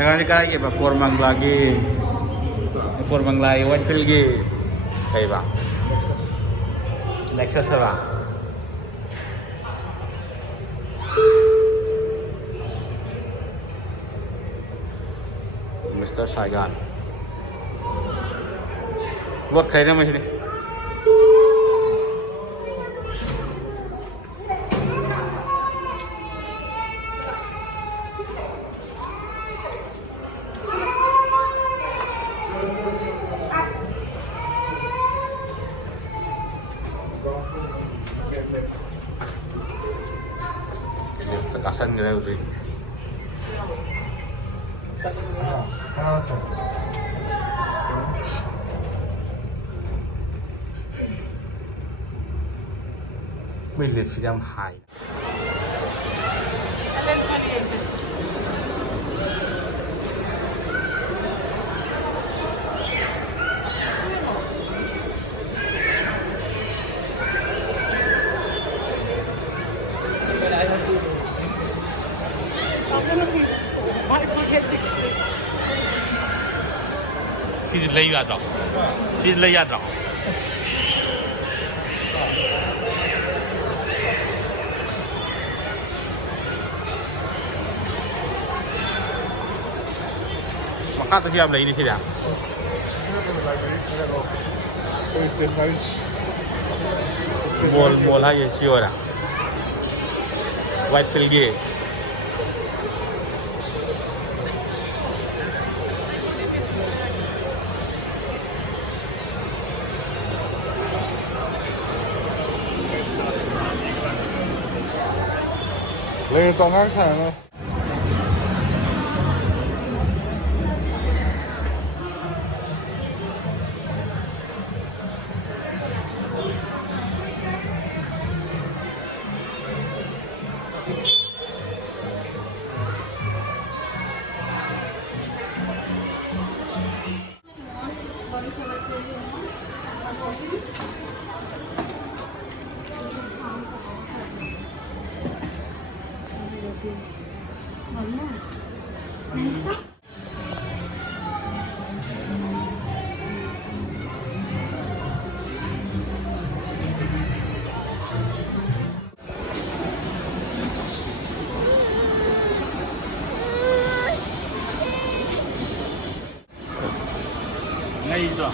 Dengan kaya ba Pormang lagi Pormang lagi Whitefield gi kaya ba Lexus ba Mr. Saigon รถใครเนี่ยไม่ใช่ดิtekasan gila udah Milik film high. Chị lấy ra đâu? Chị lấy ra đâu? Makata siya lấy đi sila. Mall hay sure lah. Whitefield gate. Lấy toàn các sản thôi. Ngay rồi.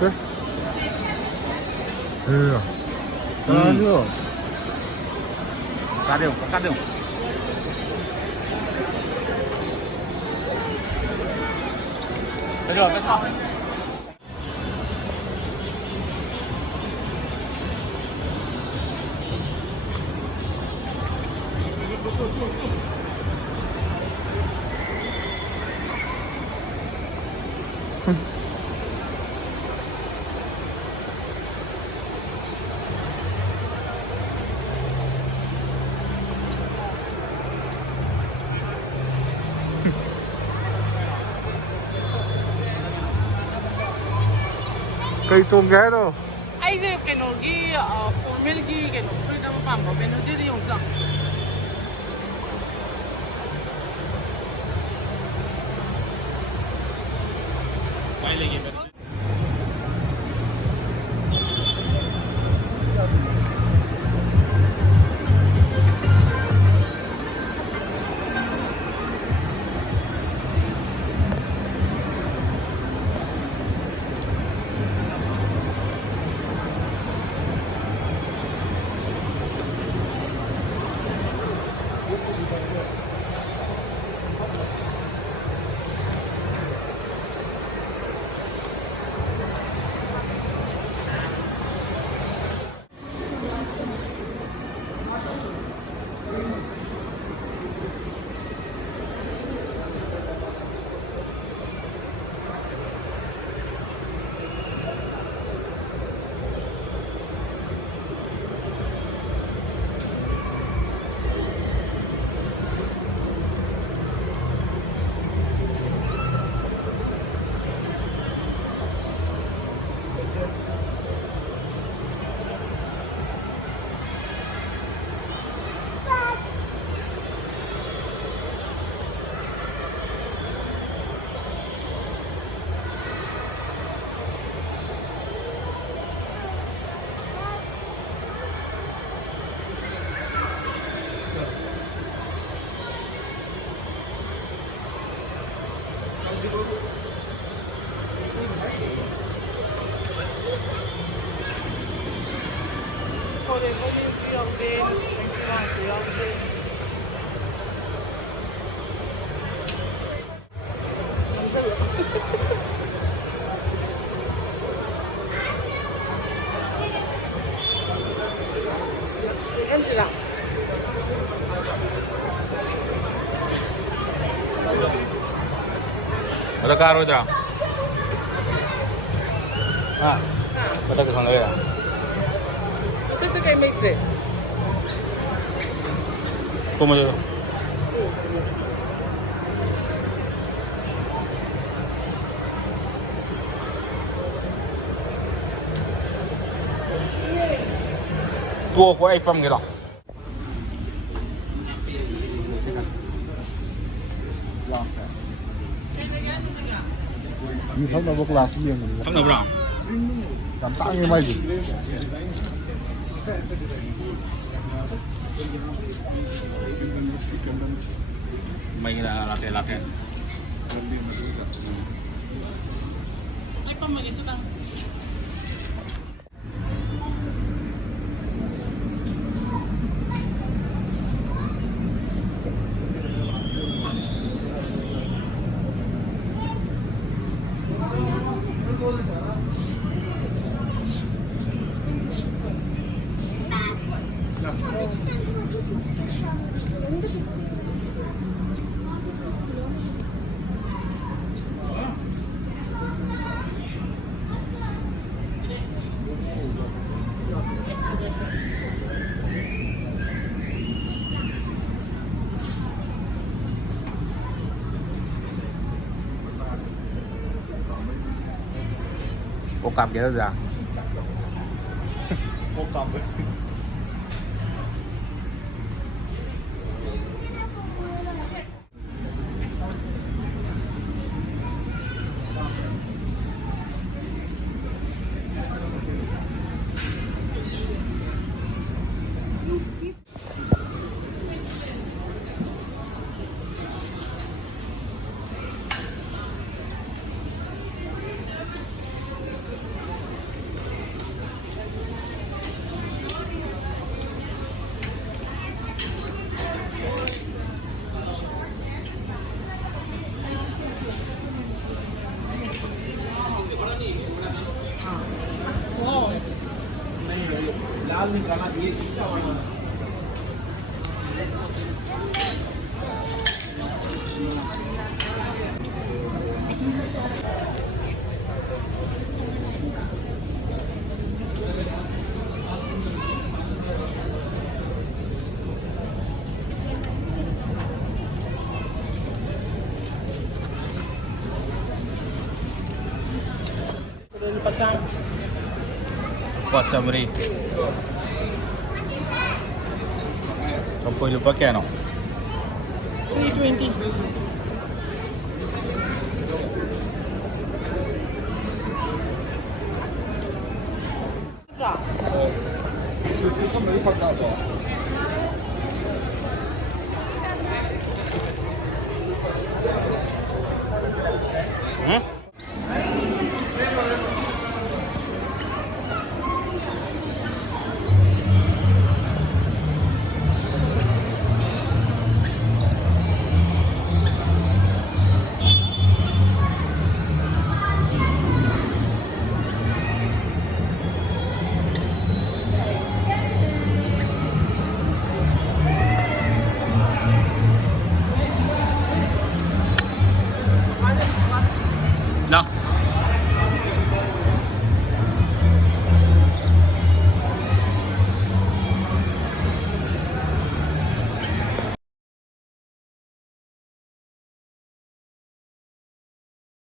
Thế? Ừ. Chưa? Cắt đi không? Được rồi, cái sau. Cây tôm ghé đâu? Ai dè cái nó ghi formal ghi cái nó free đâu mà bảo bên nó chỉ đi dùng sang. Quay lên kìa. Cô đây có những cái ông đen, những cái loại của ông đen. Em chỉ là Ada karo aja. Ah, ada ke sana ya. itu kayak mix deh. Kau mau? Tua của ai pam gitu. Như thằng nào bốc lá xí liền rồi. Thằng nào bro? Cảm tạ như mày gì? Mày là latihan. Ay, pamagisa lang. Ô cặp vậy đó ra. Ô cặp. Pasang. Kuat sabri. Sampai lupa kaya no? 320. Berapa? Sushi kan dari pakai apa? Hmm? No.